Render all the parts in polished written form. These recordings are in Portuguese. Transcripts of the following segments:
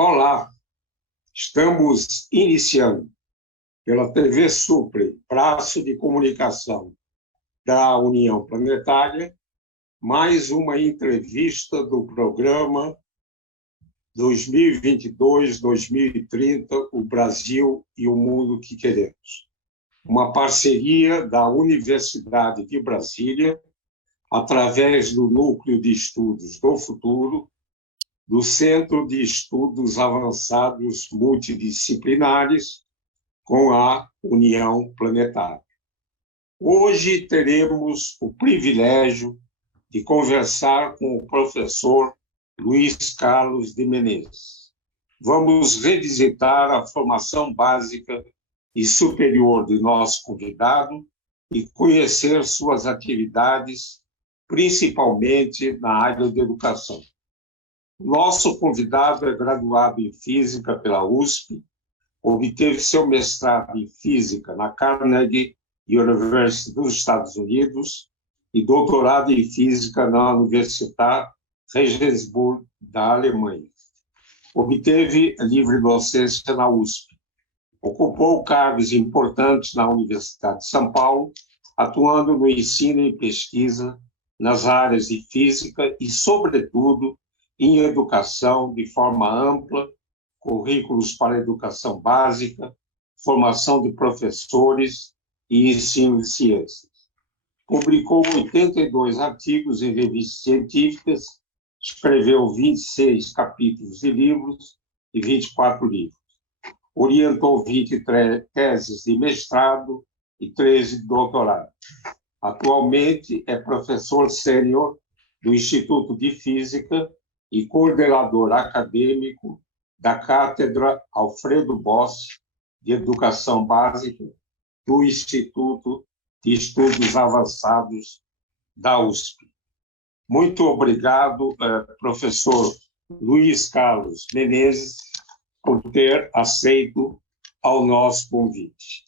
Olá, estamos iniciando pela TV Supre, braço de comunicação da União Planetária, mais uma entrevista do programa 2022-2030, o Brasil e o Mundo que Queremos. Uma parceria da Universidade de Brasília, através do Núcleo de Estudos do Futuro, do Centro de Estudos Avançados Multidisciplinares, com a União Planetária. Hoje teremos o privilégio de conversar com o professor Luiz Carlos de Menezes. Vamos revisitar a formação básica e superior de nosso convidado e conhecer suas atividades, principalmente na área de educação. Nosso convidado é graduado em Física pela USP, obteve seu mestrado em Física na Carnegie University dos Estados Unidos e doutorado em Física na Universitat Regensburg da Alemanha. Obteve livre docência na USP. Ocupou cargos importantes na Universidade de São Paulo, atuando no ensino e pesquisa nas áreas de Física e, sobretudo, em educação de forma ampla, currículos para educação básica, formação de professores e ensino de ciências. Publicou 82 artigos em revistas científicas, escreveu 26 capítulos de livros e 24 livros. Orientou 23 teses de mestrado e 13 de doutorado. Atualmente é professor sênior do Instituto de Física e coordenador acadêmico da Cátedra Alfredo Boss de Educação Básica do Instituto de Estudos Avançados da USP. Muito obrigado, professor Luiz Carlos Menezes, por ter aceito ao nosso convite.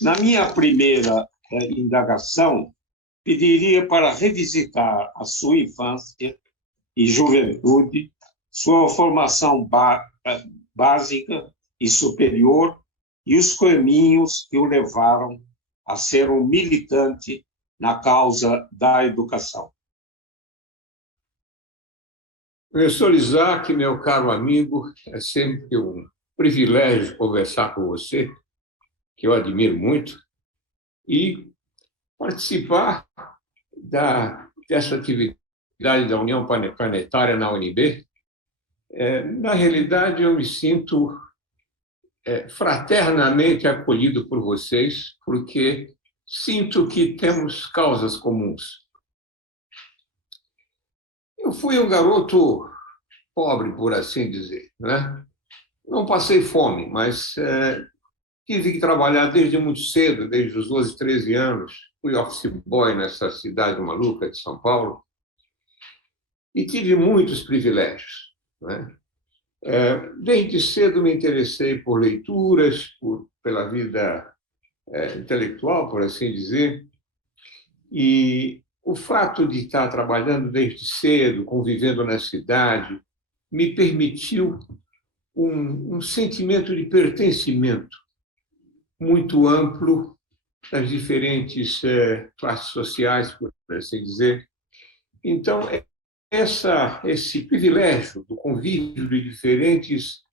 Na minha primeira indagação, pediria para revisitar a sua infância e juventude, sua formação básica e superior e os caminhos que o levaram a ser um militante na causa da educação. Professor Isaac, meu caro amigo, é sempre um privilégio conversar com você, que eu admiro muito, e participar dessa atividade da União Planetária na UNB. Na realidade, eu me sinto fraternamente acolhido por vocês, porque sinto que temos causas comuns. Eu fui um garoto pobre, por assim dizer, né? Não passei fome, mas tive que trabalhar desde muito cedo, desde os 12, 13 anos. Fui office boy nessa cidade maluca de São Paulo e tive muitos privilégios, né? Desde cedo me interessei por leituras, pela vida intelectual, por assim dizer, e o fato de estar trabalhando desde cedo, convivendo na cidade, me permitiu um sentimento de pertencimento muito amplo das diferentes classes sociais, por assim dizer. Então, esse privilégio do convívio de diferentes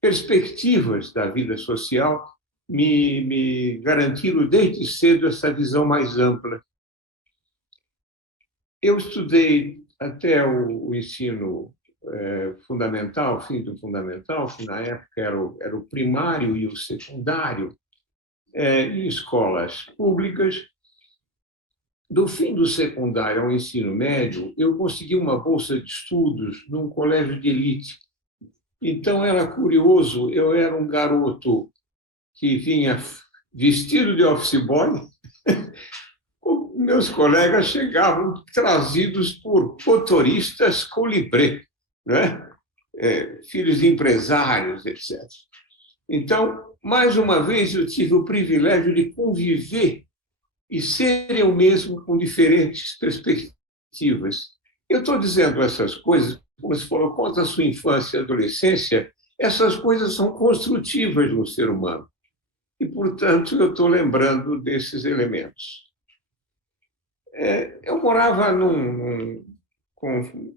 perspectivas da vida social me garantiram desde cedo essa visão mais ampla. Eu estudei até o ensino fundamental, fim do fundamental, que na época era o primário e o secundário, em escolas públicas. Do fim do secundário ao ensino médio, eu consegui uma bolsa de estudos num colégio de elite. Então, era curioso, eu era um garoto que vinha vestido de office boy, meus colegas chegavam trazidos por motoristas Colibri, né? Filhos de empresários, etc. Então, mais uma vez, eu tive o privilégio de conviver e ser eu mesmo com diferentes perspectivas. Eu estou dizendo essas coisas como você falou, conta a sua infância e adolescência, essas coisas são construtivas no ser humano. E, portanto, eu estou lembrando desses elementos. Eu morava com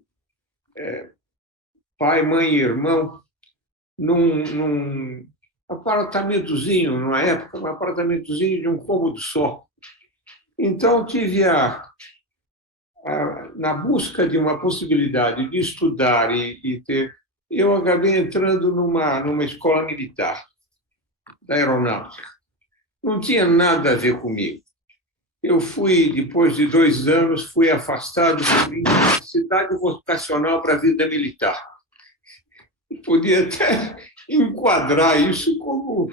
pai, mãe e irmão num apartamentozinho, numa época, um apartamentozinho de um cômodo só. Então, tive na busca de uma possibilidade de estudar e ter... Eu acabei entrando numa escola militar, da aeronáutica. Não tinha nada a ver comigo. Eu fui, depois de 2 anos, fui afastado por incapacidade vocacional para a vida militar. Eu podia até enquadrar isso como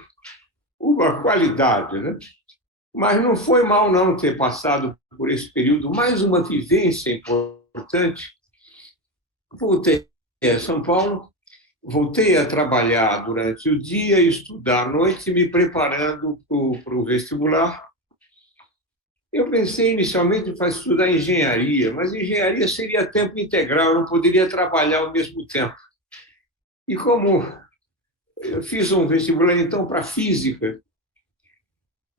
uma qualidade, né? Mas não foi mal não ter passado por esse período. Mais uma vivência importante. Voltei a São Paulo, voltei a trabalhar durante o dia e estudar à noite, me preparando para o vestibular. Eu pensei inicialmente em estudar engenharia, mas engenharia seria tempo integral, eu não poderia trabalhar ao mesmo tempo. E como eu fiz um vestibular, então, para física,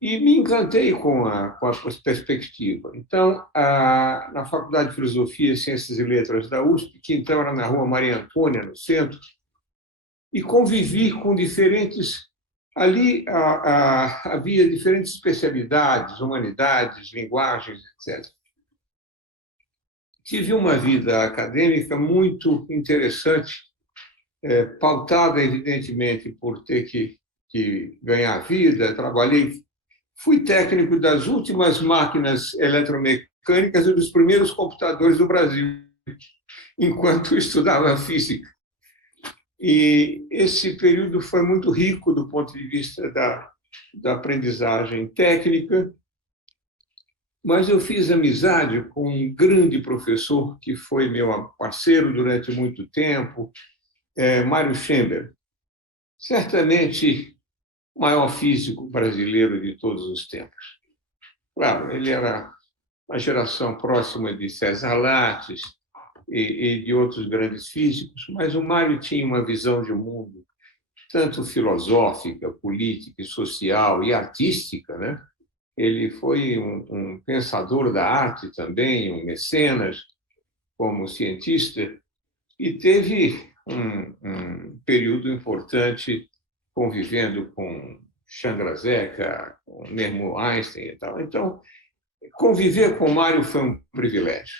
e me encantei com a perspectiva. Então, na Faculdade de Filosofia e Ciências e Letras da USP, que então era na Rua Maria Antônia, no centro, e convivi com diferentes... Ali havia diferentes especialidades, humanidades, linguagens, etc. Tive uma vida acadêmica muito interessante, pautada, evidentemente, por ter que ganhar vida. Fui técnico das últimas máquinas eletromecânicas e dos primeiros computadores do Brasil, enquanto estudava física. E esse período foi muito rico do ponto de vista da aprendizagem técnica, mas eu fiz amizade com um grande professor que foi meu parceiro durante muito tempo, Mário Schember, certamente o maior físico brasileiro de todos os tempos. Claro, ele era uma geração próxima de César Lattes e de outros grandes físicos, mas o Mário tinha uma visão de mundo tanto filosófica, política e social e artística, né? Ele foi um pensador da arte também, um mecenas como cientista, e teve um período importante convivendo com Chandra Zeca, com mesmo Einstein e tal. Então, conviver com Mário foi um privilégio.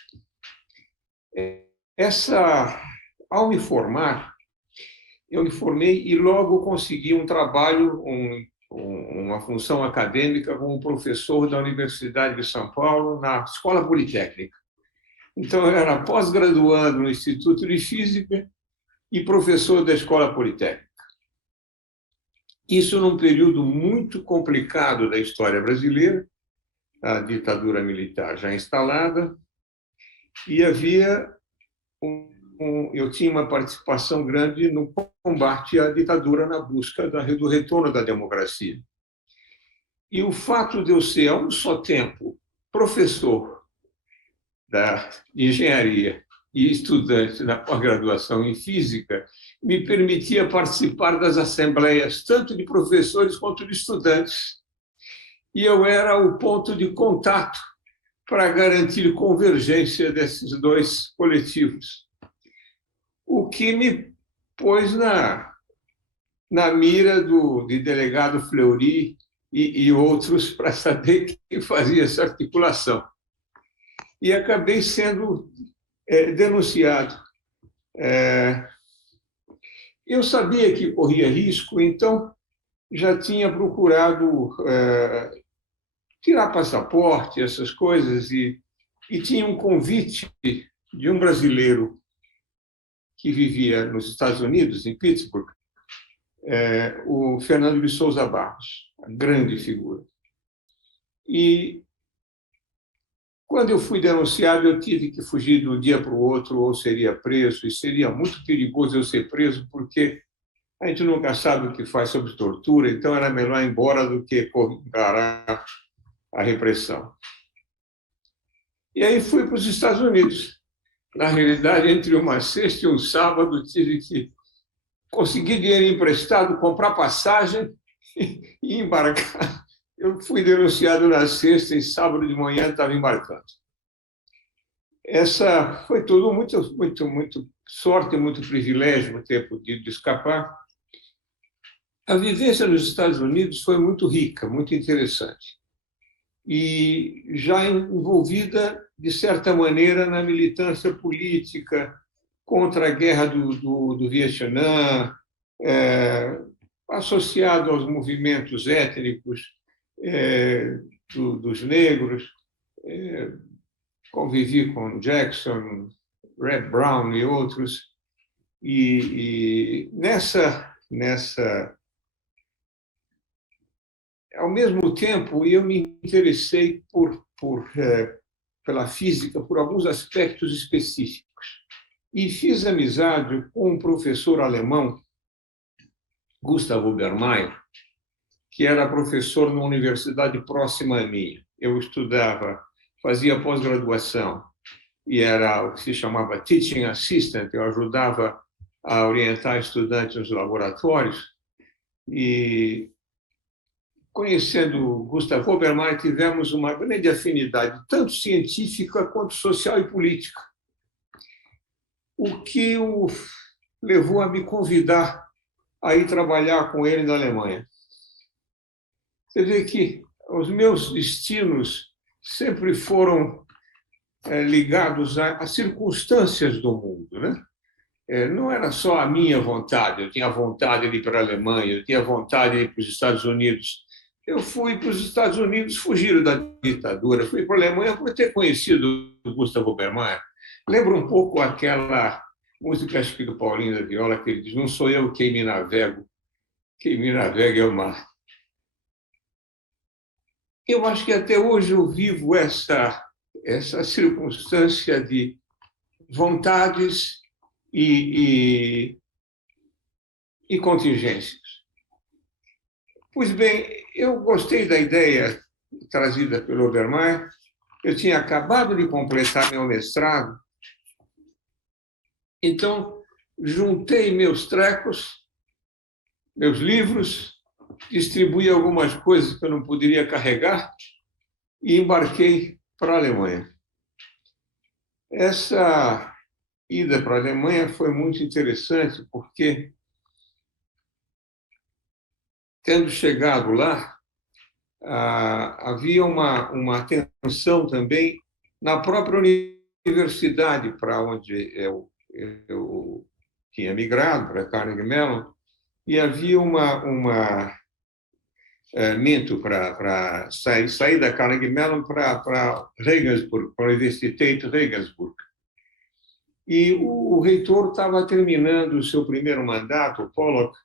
Ao me formar, eu me formei e logo consegui um trabalho, uma função acadêmica como professor da Universidade de São Paulo na Escola Politécnica. Então, eu era pós-graduando no Instituto de Física e professor da Escola Politécnica. Isso num período muito complicado da história brasileira, a ditadura militar já instalada, e eu tinha uma participação grande no combate à ditadura na busca do retorno da democracia. E o fato de eu ser, a um só tempo, professor da engenharia e estudante na pós-graduação em física, me permitia participar das assembleias, tanto de professores quanto de estudantes. E eu era o ponto de contato para garantir convergência desses dois coletivos, o que me pôs na mira de delegado Fleury e outros para saber quem fazia essa articulação. E acabei sendo denunciado. Eu sabia que corria risco, então já tinha procurado tirar passaporte, essas coisas, e tinha um convite de um brasileiro que vivia nos Estados Unidos, em Pittsburgh, o Fernando de Souza Barros, a grande figura. E quando eu fui denunciado, eu tive que fugir de um dia para o outro, ou seria preso, e seria muito perigoso eu ser preso, porque a gente nunca sabe o que faz sob tortura, então era melhor ir embora do que encarar a repressão. E aí fui para os Estados Unidos, Na realidade, entre uma sexta e um sábado, tive que conseguir dinheiro emprestado, comprar passagem e embarcar. Eu fui denunciado na sexta e sábado de manhã estava embarcando. Essa foi tudo muito sorte, muito privilégio ter podido escapar. A vivência nos Estados Unidos foi muito rica, muito interessante. E já envolvida, de certa maneira, na militância política contra a guerra do Vietnã, associado aos movimentos étnicos dos negros, convivi com Jackson, Red Brown e outros, e ao mesmo tempo, eu me interessei pela física, por alguns aspectos específicos. E fiz amizade com um professor alemão, Gustav Obermayr, que era professor numa universidade próxima à minha. Eu fazia pós-graduação, e era o que se chamava Teaching Assistant, eu ajudava a orientar estudantes nos laboratórios, e conhecendo Gustav Obermayr, tivemos uma grande afinidade, tanto científica quanto social e política, o que o levou a me convidar a ir trabalhar com ele na Alemanha. Você vê que os meus destinos sempre foram ligados às circunstâncias do mundo, né? Não era só a minha vontade, eu tinha vontade de ir para a Alemanha, eu tinha vontade de ir para os Estados Unidos. Eu fui para os Estados Unidos fugir da ditadura, fui para a Alemanha por ter conhecido o Gustav Obermayr. Lembra um pouco aquela música, acho que do Paulinho da Viola, que ele diz: não sou eu quem me navego, quem me navega é o mar. Eu acho que até hoje eu vivo essa circunstância de vontades e contingências. Pois bem, eu gostei da ideia trazida pelo Obermayr. Eu tinha acabado de completar meu mestrado, então juntei meus trecos, meus livros, distribuí algumas coisas que eu não poderia carregar e embarquei para a Alemanha. Essa ida para a Alemanha foi muito interessante, porque, tendo chegado lá, havia uma atenção também na própria universidade para onde eu tinha migrado, para Carnegie Mellon, e havia minto para sair da Carnegie Mellon para Regensburg, para a Universität Regensburg. E o reitor estava terminando o seu primeiro mandato, o Pollock,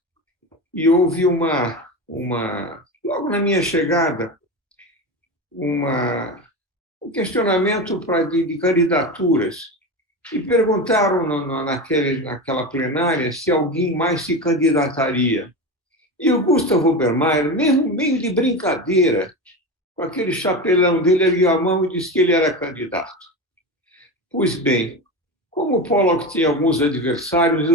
e houve logo na minha chegada, um questionamento de candidaturas. E perguntaram naquela plenária se alguém mais se candidataria. E o Gustav Obermayr, mesmo meio de brincadeira, com aquele chapelão dele, ergueu a mão e disse que ele era candidato. Pois bem, como o Pollock tinha alguns adversários,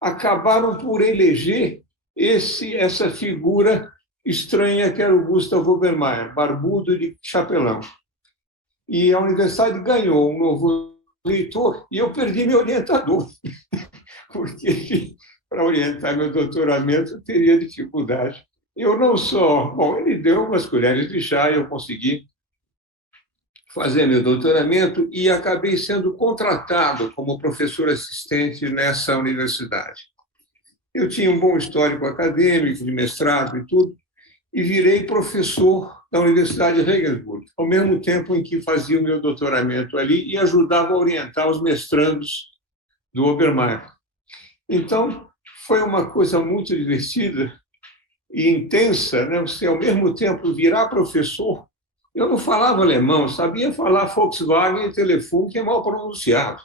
acabaram por eleger essa figura estranha que era o Gustav Obermayr, barbudo de chapelão. E a universidade ganhou um novo reitor e eu perdi meu orientador, porque para orientar meu doutoramento eu teria dificuldade. Eu não só... Bom, ele deu umas colheres de chá e eu consegui fazer meu doutoramento e acabei sendo contratado como professor assistente nessa universidade. Eu tinha um bom histórico acadêmico, de mestrado e tudo, e virei professor da Universidade de Regensburg, ao mesmo tempo em que fazia o meu doutoramento ali e ajudava a orientar os mestrandos do Obermayr. Então, foi uma coisa muito divertida e intensa, né? Você, ao mesmo tempo, virar professor. Eu não falava alemão, sabia falar Volkswagen e telefone, que é mal pronunciado.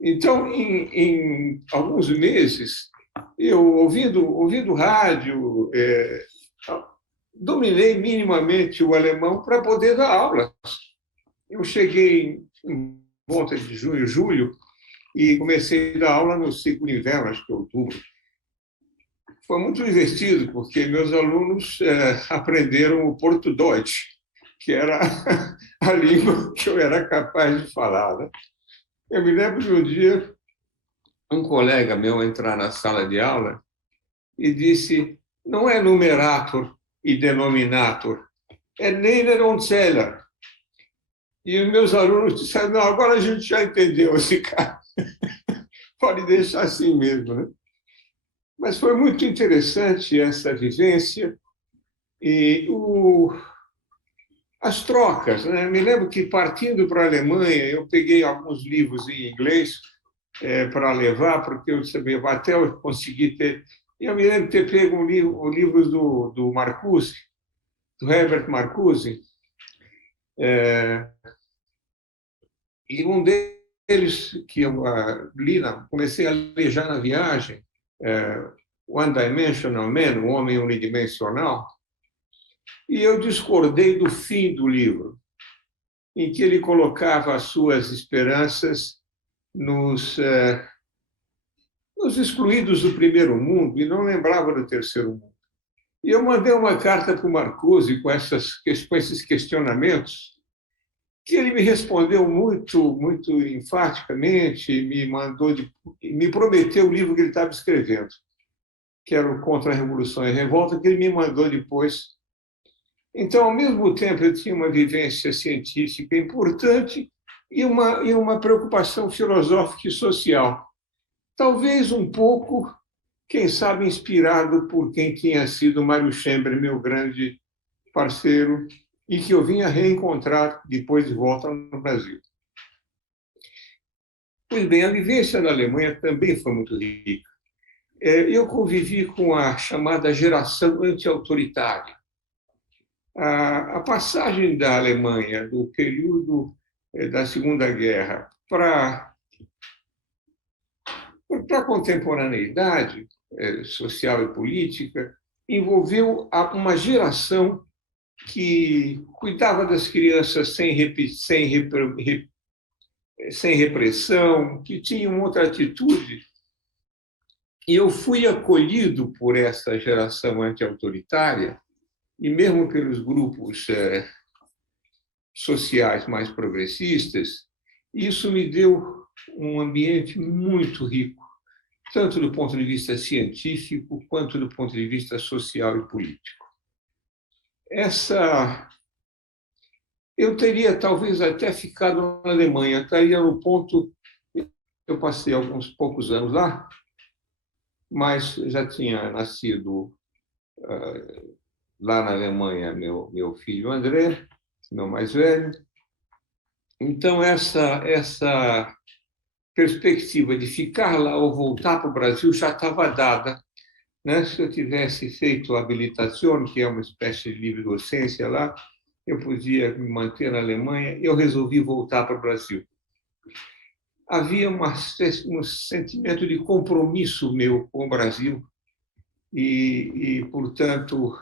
Então, em alguns meses, eu, ouvindo rádio, dominei minimamente o alemão para poder dar aulas. Eu cheguei em volta de junho, julho, e comecei a dar aula no ciclo inverno, acho que outubro. Foi muito divertido, porque meus alunos aprenderam o Portudeutsch, que era a língua que eu era capaz de falar, né? Eu me lembro de um dia, um colega meu entrar na sala de aula e disse: não é numerator e denominator, é Nenner und Zeller. E os meus alunos disseram: não, agora a gente já entendeu esse cara. Pode deixar assim mesmo, né? Mas foi muito interessante essa vivência e as trocas, né? Me lembro que, partindo para a Alemanha, eu peguei alguns livros em inglês para levar, porque eu sabia, até eu conseguir ter. Eu me lembro de ter pego o livro do Marcuse, do Herbert Marcuse, e um deles que eu li, comecei a ler já na viagem, One Dimensional Man, o Homem Unidimensional, e eu discordei do fim do livro, em que ele colocava as suas esperanças nos excluídos do primeiro mundo e não lembrava do terceiro mundo. E eu mandei uma carta para o Marcuse com esses questionamentos, que ele me respondeu muito enfaticamente, me prometeu o livro que ele estava escrevendo, que era o Contra a Revolução e a Revolta, que ele me mandou depois. Então, ao mesmo tempo, eu tinha uma vivência científica importante e uma preocupação filosófica e social. Talvez um pouco, quem sabe, inspirado por quem tinha sido Mário Chamber, meu grande parceiro, e que eu vinha reencontrar depois de volta no Brasil. Pois bem, a vivência na Alemanha também foi muito rica. Eu convivi com a chamada geração anti-autoritária. A passagem da Alemanha do período da Segunda Guerra para a contemporaneidade social e política envolveu uma geração que cuidava das crianças sem repressão, que tinha uma outra atitude. E eu fui acolhido por essa geração anti-autoritária, e mesmo pelos grupos sociais mais progressistas, isso me deu um ambiente muito rico, tanto do ponto de vista científico quanto do ponto de vista social e político. Eu teria talvez até ficado na Alemanha, estaria no ponto. Eu passei alguns poucos anos lá, mas já tinha nascido lá na Alemanha meu filho André, meu mais velho. Então, essa perspectiva de ficar lá ou voltar para o Brasil já estava dada, né? Se eu tivesse feito a habilitação, que é uma espécie de livre docência lá, eu podia me manter na Alemanha. Eu resolvi voltar para o Brasil. Havia um sentimento de compromisso meu com o Brasil e portanto,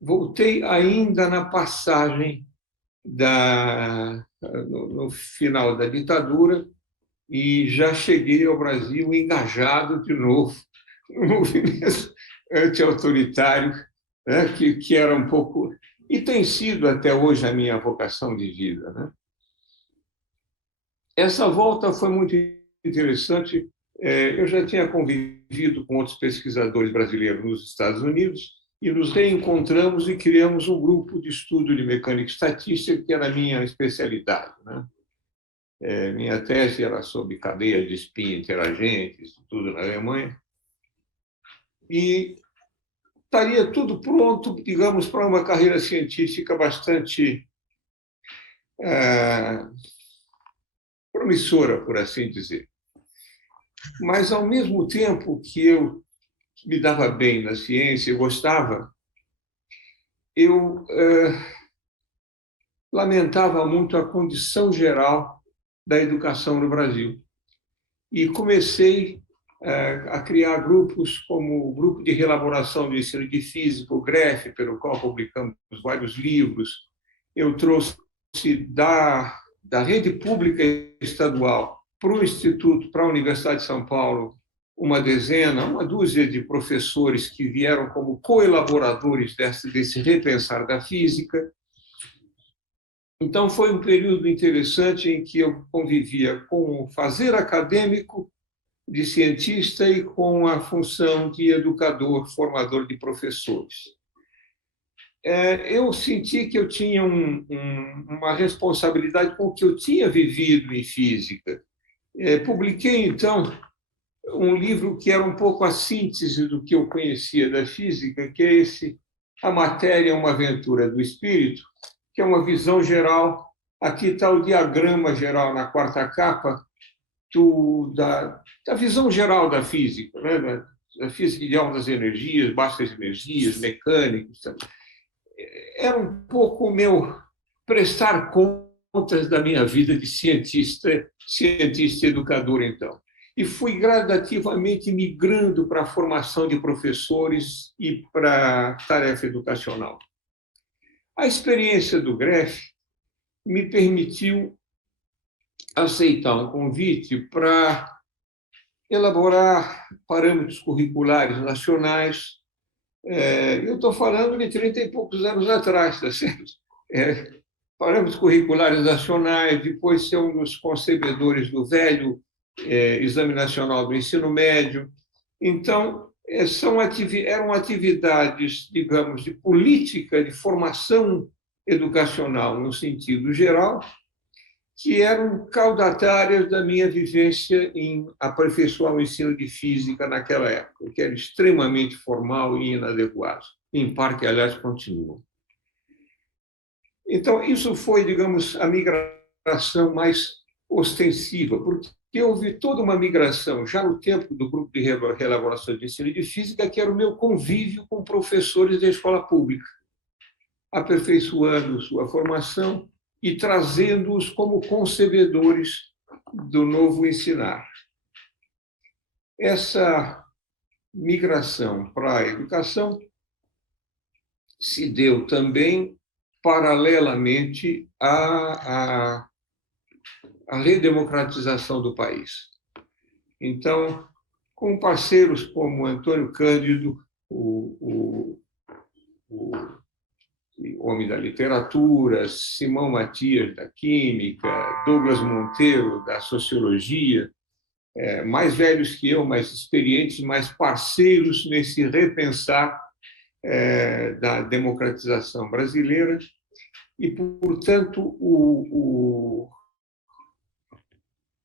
voltei ainda na passagem no final da ditadura e já cheguei ao Brasil engajado de novo no movimento anti-autoritário, né, que era um pouco, e tem sido até hoje a minha vocação de vida, né? Essa volta foi muito interessante. Eu já tinha convivido com outros pesquisadores brasileiros nos Estados Unidos e nos reencontramos e criamos um grupo de estudo de mecânica estatística, que era a minha especialidade, né? Minha tese era sobre cadeia de spin interagentes, tudo na Alemanha. E estaria tudo pronto, digamos, para uma carreira científica bastante promissora, por assim dizer. Mas, ao mesmo tempo que eu me dava bem na ciência, eu gostava, eu lamentava muito a condição geral da educação no Brasil. E comecei a criar grupos como o Grupo de Reelaboração do Ensino de Física, o GREF, pelo qual publicamos vários livros. Eu trouxe da da rede pública estadual para o Instituto, para a Universidade de São Paulo, uma dezena, uma dúzia de professores que vieram como coelaboradores desse repensar da física. Então, foi um período interessante em que eu convivia com o fazer acadêmico de cientista e com a função de educador, formador de professores. Eu senti que eu tinha uma responsabilidade com o que eu tinha vivido em física. Publiquei, então, um livro que era um pouco a síntese do que eu conhecia da física, que é A Matéria é uma Aventura do Espírito, que é uma visão geral. Aqui está o diagrama geral na quarta capa da visão geral da física, né? Da física de altas energias, baixas energias, mecânicos. Era um pouco o meu prestar contas da minha vida de cientista e educador, então. E fui gradativamente migrando para a formação de professores e para a tarefa educacional. A experiência do GREF me permitiu aceitar um convite para elaborar parâmetros curriculares nacionais. Eu estou falando de 30 e poucos anos atrás, tá certo? Parâmetros curriculares nacionais, depois ser um dos concebedores do velho Exame Nacional do Ensino Médio. Então, eram atividades, digamos, de política de formação educacional no sentido geral, que eram caudatárias da minha vivência em aperfeiçoar o ensino de física naquela época, que era extremamente formal e inadequado, em parte, aliás, continua. Então, isso foi, digamos, a migração mais ostensiva, porque houve toda uma migração, já no tempo do grupo de reelaboração de ensino de física, que era o meu convívio com professores da escola pública, aperfeiçoando sua formação e trazendo-os como concebedores do novo ensinar. Essa migração para a educação se deu também paralelamente à redemocratização do país. Então, com parceiros como Antônio Cândido, o homem da literatura, Simão Matias, da química, Douglas Monteiro, da sociologia, mais velhos que eu, mais experientes, mais parceiros nesse repensar da democratização brasileira. E, portanto,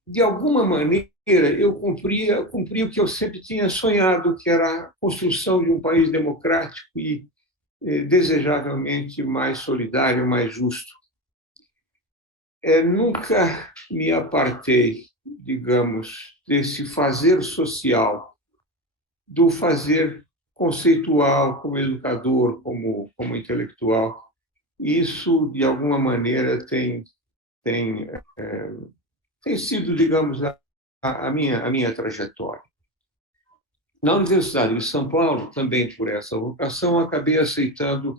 de alguma maneira, eu cumpria o que eu sempre tinha sonhado, que era a construção de um país democrático e desejavelmente mais solidário, mais justo. Nunca me apartei, digamos, desse fazer social, do fazer conceitual, como educador, como intelectual. Isso, de alguma maneira, tem sido, digamos, a minha trajetória. Na Universidade de São Paulo, também por essa vocação, acabei aceitando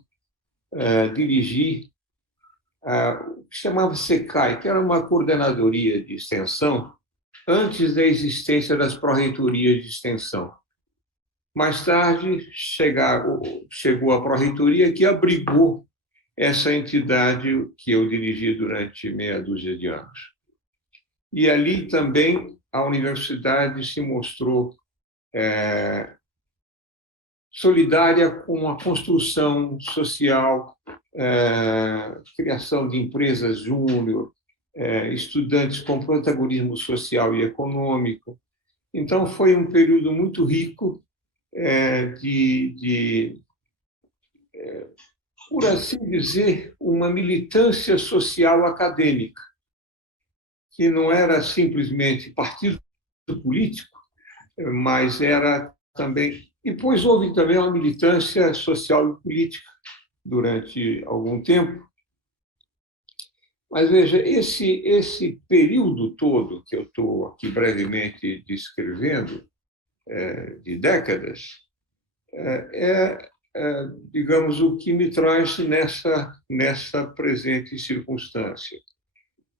dirigir o que chamava SECAI, que era uma coordenadoria de extensão, antes da existência das pró-reitorias de extensão. Mais tarde, chegou a pró-reitoria, que abrigou essa entidade que eu dirigi durante meia dúzia de anos. E ali também a universidade se mostrou solidária com a construção social, criação de empresas júnior, estudantes com protagonismo social e econômico. Então, foi um período muito rico por assim dizer, uma militância social acadêmica, que não era simplesmente partido político, mas era também... Depois houve também uma militância social e política durante algum tempo. Mas, veja, esse período todo que eu estou aqui brevemente descrevendo, de décadas, digamos, o que me traz nessa presente circunstância.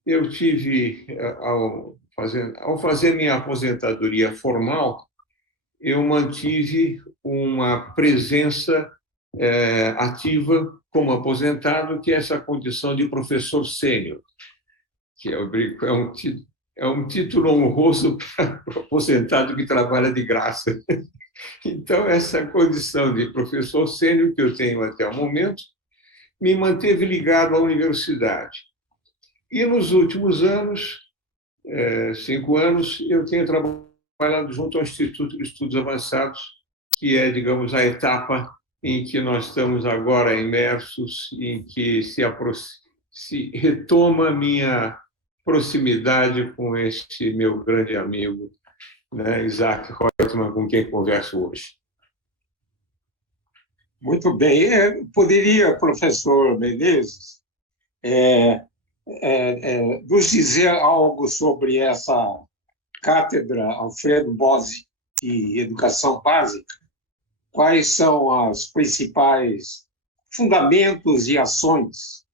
eu tive, ao fazer minha aposentadoria formal, eu mantive uma presença ativa como aposentado, que é essa condição de professor sênior, que eu brinco, é um título honroso para o aposentado que trabalha de graça. Então, essa condição de professor sênior que eu tenho até o momento me manteve ligado à universidade. E nos últimos anos, 5 anos, eu tenho trabalhado junto ao Instituto de Estudos Avançados, que é, digamos, a etapa em que nós estamos agora imersos, em que se retoma a minha proximidade com este meu grande amigo, né, Isaac Reutemann, com quem converso hoje. Muito bem. Poderia, professor Menezes, nos dizer algo sobre essa cátedra Alfredo Bozzi de Educação Básica? Quais são os principais fundamentos e ações?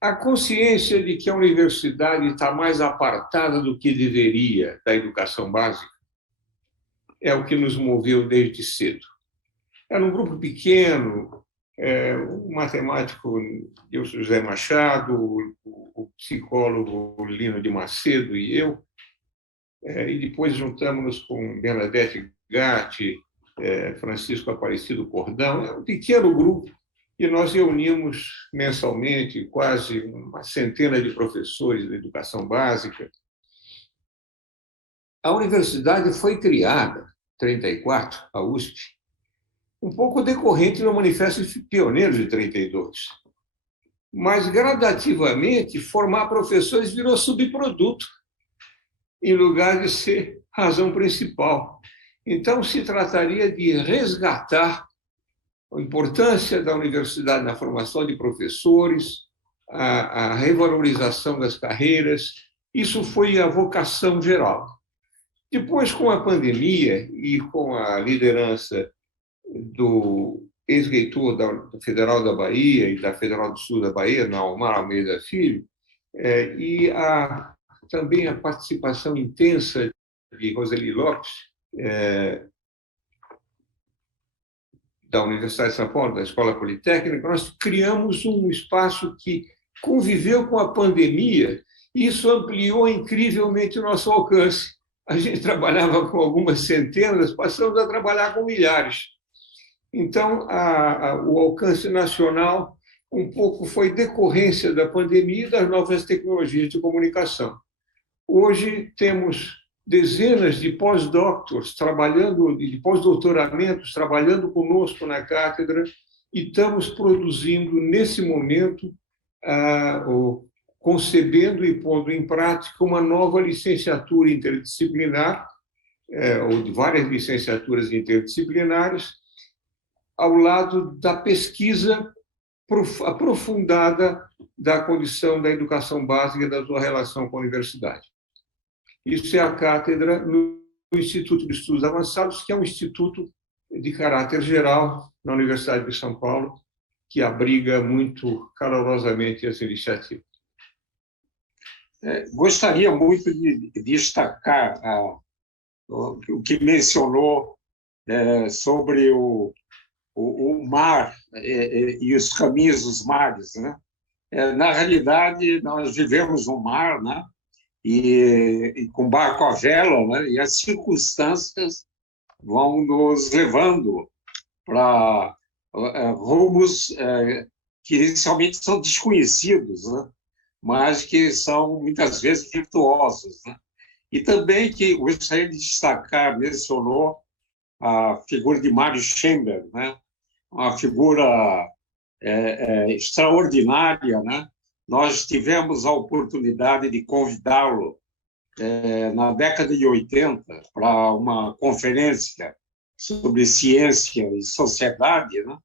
A consciência de que a universidade está mais apartada do que deveria da educação básica é o que nos moveu desde cedo. Era um grupo pequeno, o matemático José Machado, o psicólogo Lino de Macedo e eu, e depois juntamos-nos com Bernadette Gatti, Francisco Aparecido Cordão, um pequeno grupo, e nós reunimos mensalmente quase uma centena de professores de educação básica. A universidade foi criada, em 1934, a USP, um pouco decorrente do Manifesto Pioneiro de 1932. Mas, gradativamente, formar professores virou subproduto, em lugar de ser razão principal. Então, se trataria de resgatar a importância da universidade na formação de professores, a revalorização das carreiras. Isso foi a vocação geral. Depois, com a pandemia e com a liderança do ex-reitor da Federal da Bahia e da Federal do Sul da Bahia, Naomar Almeida Filho, e também a participação intensa de Roseli Lopes, da Universidade de São Paulo, da Escola Politécnica, nós criamos um espaço que conviveu com a pandemia e isso ampliou incrivelmente o nosso alcance. A gente trabalhava com algumas centenas, passamos a trabalhar com milhares. Então, o alcance nacional um pouco foi decorrência da pandemia e das novas tecnologias de comunicação. Hoje temos dezenas de pós-doctors de pós-doutoramentos trabalhando conosco na cátedra e estamos produzindo, nesse momento, concebendo e pondo em prática uma nova licenciatura interdisciplinar, ou de várias licenciaturas interdisciplinares, ao lado da pesquisa aprofundada da condição da educação básica e da sua relação com a universidade. Isso é a cátedra no Instituto de Estudos Avançados, que é um instituto de caráter geral na Universidade de São Paulo, que abriga muito calorosamente essa iniciativa. Gostaria muito de destacar o que mencionou sobre o mar e os caminhos dos mares, né? Na realidade, nós vivemos no mar, né? E com barco à vela, né? E as circunstâncias vão nos levando para rumos que inicialmente são desconhecidos, né? Mas que são muitas vezes virtuosos, né? E também que gostaria de destacar, mencionou a figura de Mário Schember, né? Uma figura extraordinária, né? Nós tivemos a oportunidade de convidá-lo na década de 80 para uma conferência sobre ciência e sociedade, né?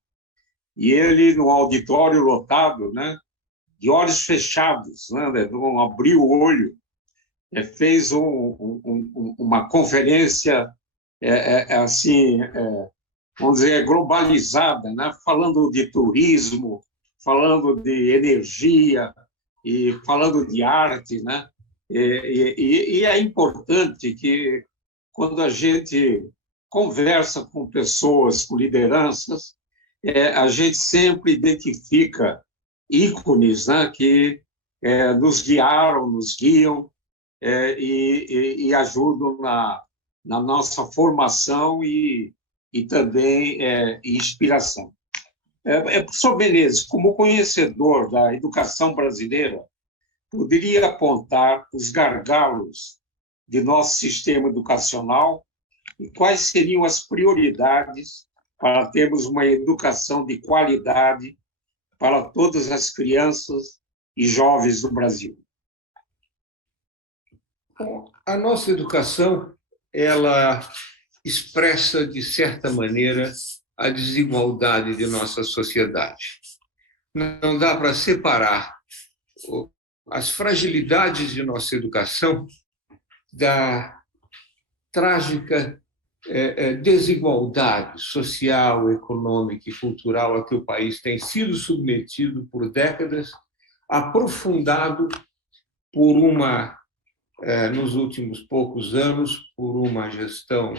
E ele, no auditório lotado, né? De olhos fechados, né? Não abriu o olho, fez uma conferência assim, vamos dizer, globalizada, né? Falando de turismo, falando de energia, e falando de arte, né? E é importante que, quando a gente conversa com pessoas, com lideranças, a gente sempre identifica ícones, né, que nos guiaram, nos guiam e ajudam na nossa formação e também inspiração. Professor Menezes, como conhecedor da educação brasileira, poderia apontar os gargalos de nosso sistema educacional e quais seriam as prioridades para termos uma educação de qualidade para todas as crianças e jovens do Brasil? Bom, a nossa educação, ela expressa, de certa maneira, a desigualdade de nossa sociedade. Não dá para separar as fragilidades de nossa educação da trágica desigualdade social, econômica e cultural a que o país tem sido submetido por décadas, aprofundado por nos últimos poucos anos, por uma gestão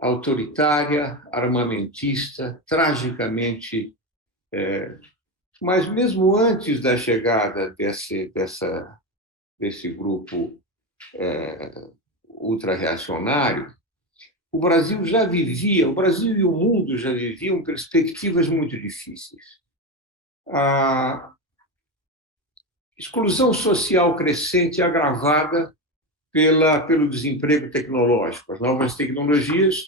autoritária, armamentista, tragicamente. Mas mesmo antes da chegada desse grupo ultra-reacionário, o Brasil e o mundo já viviam perspectivas muito difíceis. A exclusão social crescente agravada pelo desemprego tecnológico. As novas tecnologias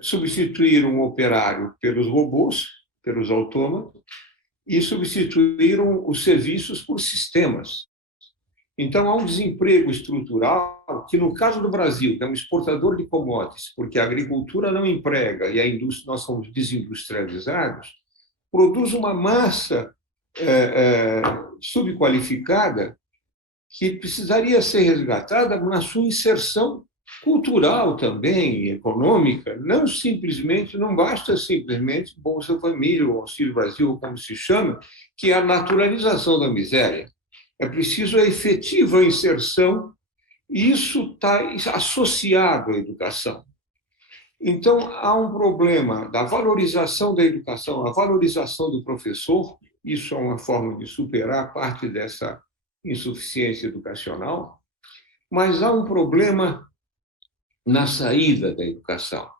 substituíram o operário pelos robôs, pelos autômatos, e substituíram os serviços por sistemas. Então, há um desemprego estrutural que, no caso do Brasil, que é um exportador de commodities, porque a agricultura não emprega e a indústria, nós somos desindustrializados, produz uma massa subqualificada que precisaria ser resgatada na sua inserção cultural também, econômica, não basta simplesmente Bolsa Família, ou Auxílio Brasil, como se chama, que é a naturalização da miséria. É preciso a efetiva inserção, e isso está associado à educação. Então, há um problema da valorização da educação, a valorização do professor, isso é uma forma de superar parte dessa insuficiência educacional, mas há um problema na saída da educação.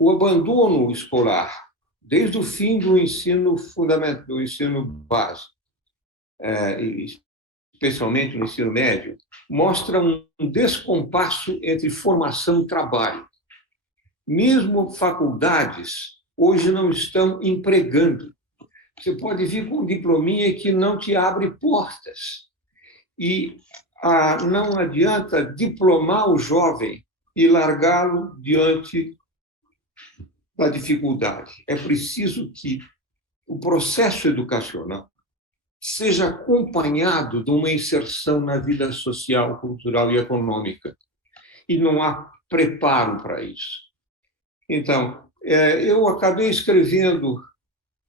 O abandono escolar, desde o fim do ensino fundamental, do ensino básico, especialmente no ensino médio, mostra um descompasso entre formação e trabalho. Mesmo faculdades hoje não estão empregando. Você pode vir com um diplominha que não te abre portas. E não adianta diplomar o jovem e largá-lo diante da dificuldade. É preciso que o processo educacional seja acompanhado de uma inserção na vida social, cultural e econômica. E não há preparo para isso. Então, eu acabei escrevendo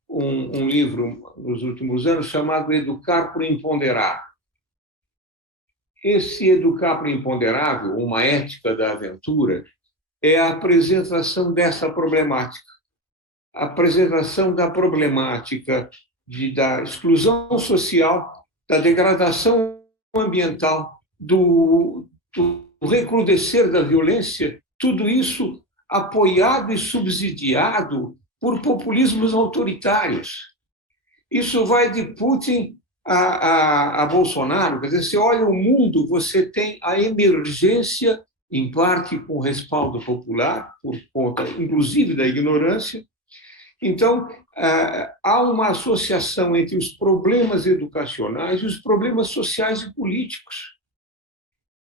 um livro nos últimos anos chamado Educar para o Imponderável. Esse Educar para o Imponderável, uma ética da aventura, é a apresentação dessa problemática. A apresentação da problemática da exclusão social, da degradação ambiental, do recrudescer da violência, tudo isso apoiado e subsidiado por populismos autoritários. Isso vai de Putin a Bolsonaro. Quer dizer, você olha o mundo, você tem a emergência, em parte com respaldo popular, por conta, inclusive, da ignorância. Então, há uma associação entre os problemas educacionais e os problemas sociais e políticos.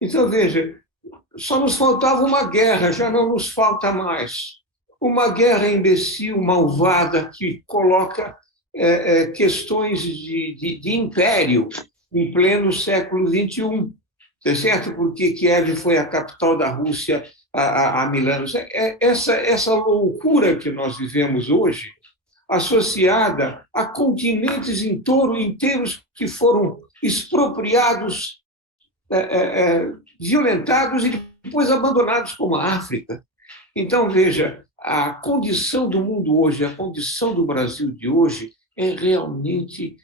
Então, veja, só nos faltava uma guerra, já não nos falta mais. Uma guerra imbecil, malvada, que coloca questões de império em pleno século XXI. É certo? Porque Kiev foi a capital da Rússia há 1000 anos. Essa loucura que nós vivemos hoje associada a continentes inteiros que foram expropriados, violentados e depois abandonados, como a África. Então, veja, a condição do mundo hoje, a condição do Brasil de hoje, realmente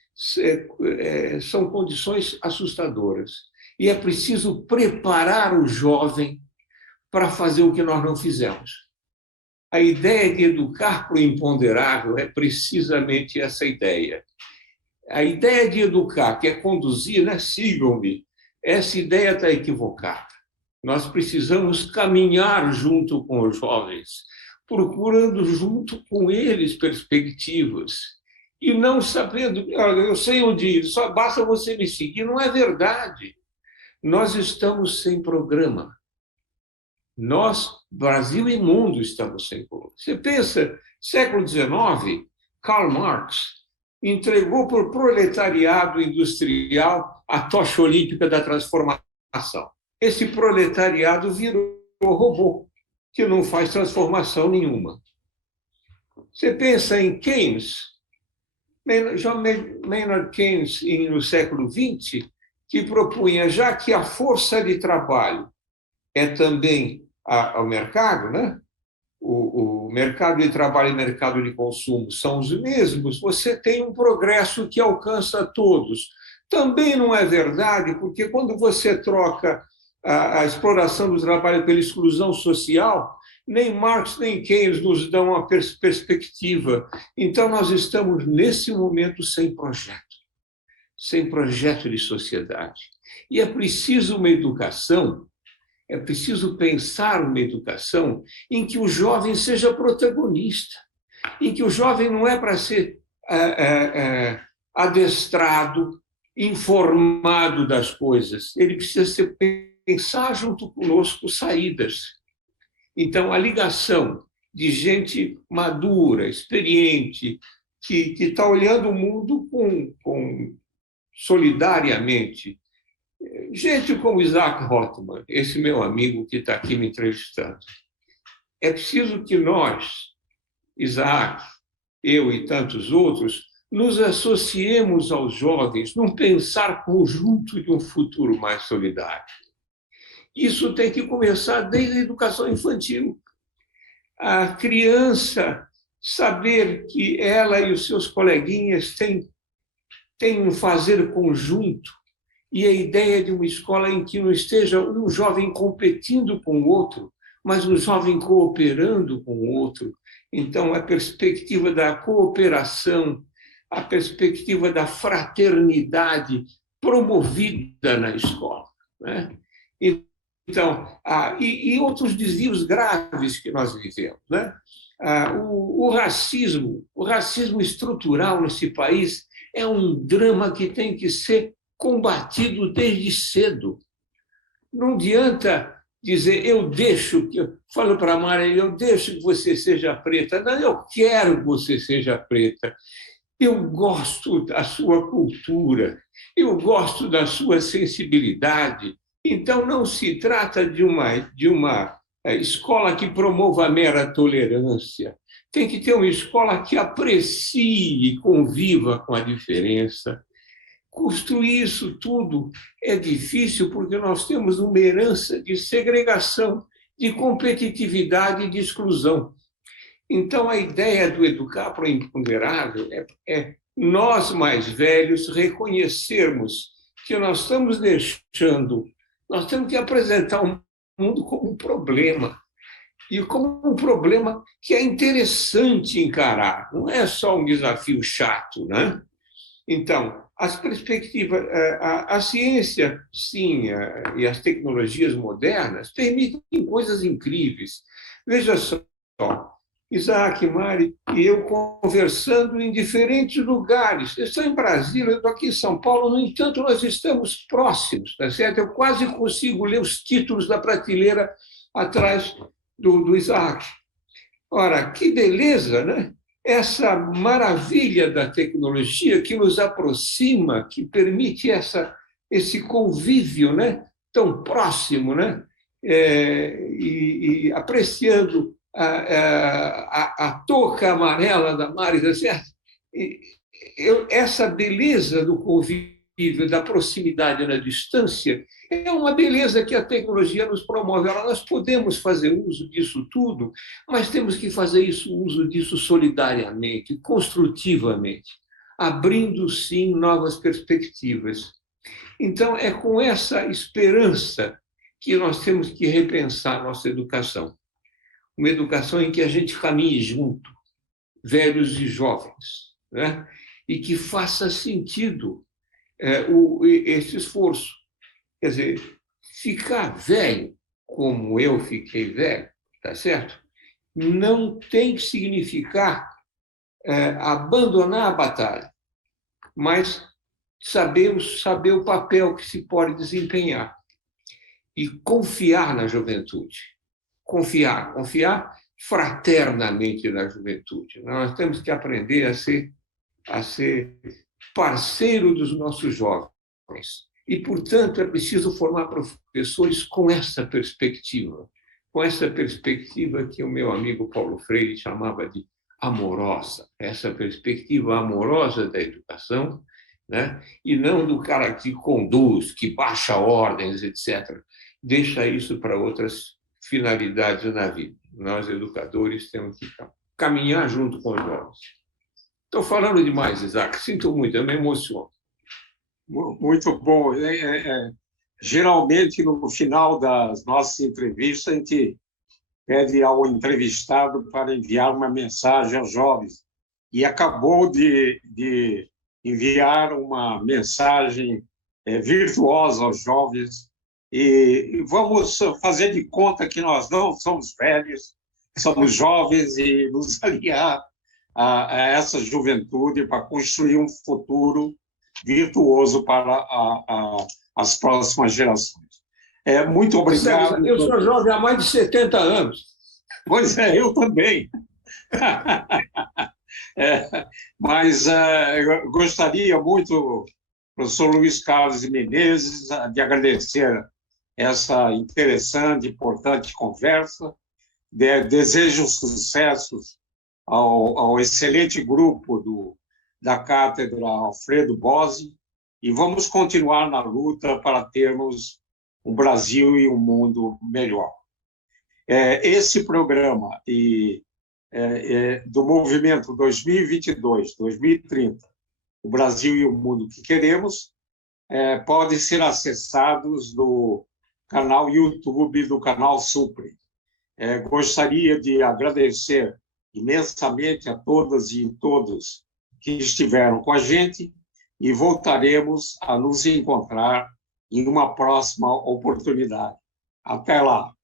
são condições assustadoras. E é preciso preparar o jovem para fazer o que nós não fizemos. A ideia de educar para o imponderável é precisamente essa ideia. A ideia de educar, que é conduzir, né? Sigam-me, essa ideia está equivocada. Nós precisamos caminhar junto com os jovens, procurando junto com eles perspectivas, e não sabendo, olha, eu sei onde ir, só basta você me seguir. Não é verdade. Nós estamos sem programa. Nós, Brasil e mundo, estamos sem programa. Você pensa, século XIX, Karl Marx entregou para o proletariado industrial a tocha olímpica da transformação. Esse proletariado virou robô, que não faz transformação nenhuma. Você pensa em Keynes, John Maynard Keynes, no século XX, que propunha, já que a força de trabalho é também o mercado, né? O mercado de trabalho e mercado de consumo são os mesmos, você tem um progresso que alcança todos. Também não é verdade, porque quando você troca a exploração do trabalho pela exclusão social, nem Marx nem Keynes nos dão uma perspectiva. Então, nós estamos, nesse momento, sem projeto de sociedade. E é preciso uma educação, é preciso pensar uma educação em que o jovem seja protagonista, em que o jovem não é para ser adestrado, informado das coisas, ele precisa pensar junto conosco saídas. Então, a ligação de gente madura, experiente, que está olhando o mundo solidariamente. Gente como Isaac Rothman, esse meu amigo que está aqui me entrevistando. É preciso que nós, Isaac, eu e tantos outros, nos associemos aos jovens num pensar conjunto de um futuro mais solidário. Isso tem que começar desde a educação infantil. A criança saber que ela e os seus coleguinhas têm um fazer conjunto, e a ideia de uma escola em que não esteja um jovem competindo com o outro, mas um jovem cooperando com o outro. Então, a perspectiva da cooperação, a perspectiva da fraternidade promovida na escola, né? Então, e outros desvios graves que nós vivemos, né? O racismo estrutural nesse país é um drama que tem que ser combatido desde cedo. Não adianta dizer, eu falo para a Mara, eu deixo que você seja preta. Não, eu quero que você seja preta. Eu gosto da sua cultura, eu gosto da sua sensibilidade. Então, não se trata de uma escola que promova a mera tolerância. Tem que ter uma escola que aprecie e conviva com a diferença. Construir isso tudo é difícil porque nós temos uma herança de segregação, de competitividade e de exclusão. Então, a ideia do educar para o imponderável é nós, mais velhos, reconhecermos que nós estamos nós temos que apresentar o mundo como um problema, e como um problema que é interessante encarar, não é só um desafio chato, né? Então, as perspectivas, a ciência, sim, e as tecnologias modernas permitem coisas incríveis. Veja só, Isaac, Mari e eu conversando em diferentes lugares. Eu estou em Brasília, eu estou aqui em São Paulo, no entanto, nós estamos próximos, tá certo? Eu quase consigo ler os títulos da prateleira atrás do Isaac. Ora, que beleza, né? Essa maravilha da tecnologia que nos aproxima, que permite esse convívio, né? Tão próximo, né? E apreciando a touca amarela da Mari, tá certo? Essa beleza do convívio, da proximidade na distância, é uma beleza que a tecnologia nos promove. Nós podemos fazer uso disso tudo, mas temos que fazer uso disso solidariamente, construtivamente, abrindo, sim, novas perspectivas. Então, é com essa esperança que nós temos que repensar nossa educação. Uma educação em que a gente caminhe junto, velhos e jovens, né? E que faça sentido esse esforço. Quer dizer, ficar velho, como eu fiquei velho, tá certo? Não tem que significar abandonar a batalha, mas saber o papel que se pode desempenhar e confiar na juventude. Confiar fraternamente na juventude. Nós temos que aprender a ser parceiro dos nossos jovens. E, portanto, é preciso formar professores com essa perspectiva que o meu amigo Paulo Freire chamava de amorosa, essa perspectiva amorosa da educação, né? E não do cara que conduz, que baixa ordens, etc. Deixa isso para outras finalidades na vida. Nós, educadores, temos que caminhar junto com os jovens. Estou falando demais, Isaac. Sinto muito, eu me emociono. Muito bom. Geralmente, no final das nossas entrevistas, a gente pede ao entrevistado para enviar uma mensagem aos jovens. E acabou de enviar uma mensagem virtuosa aos jovens. E vamos fazer de conta que nós não somos velhos, somos jovens e nos aliar a essa juventude para construir um futuro virtuoso para as próximas gerações. Muito obrigado. Eu sou jovem há mais de 70 anos. Pois é, eu também. Mas eu gostaria muito, professor Luiz Carlos de Menezes, de agradecer essa interessante, importante conversa. Desejo sucessos ao excelente grupo da Cátedra Alfredo Bozzi e vamos continuar na luta para termos um Brasil e um mundo melhor. Esse programa do movimento 2022-2030, o Brasil e o mundo que queremos, podem ser acessados no canal YouTube do canal Supre. Gostaria de agradecer imensamente a todas e todos que estiveram com a gente e voltaremos a nos encontrar em uma próxima oportunidade. Até lá!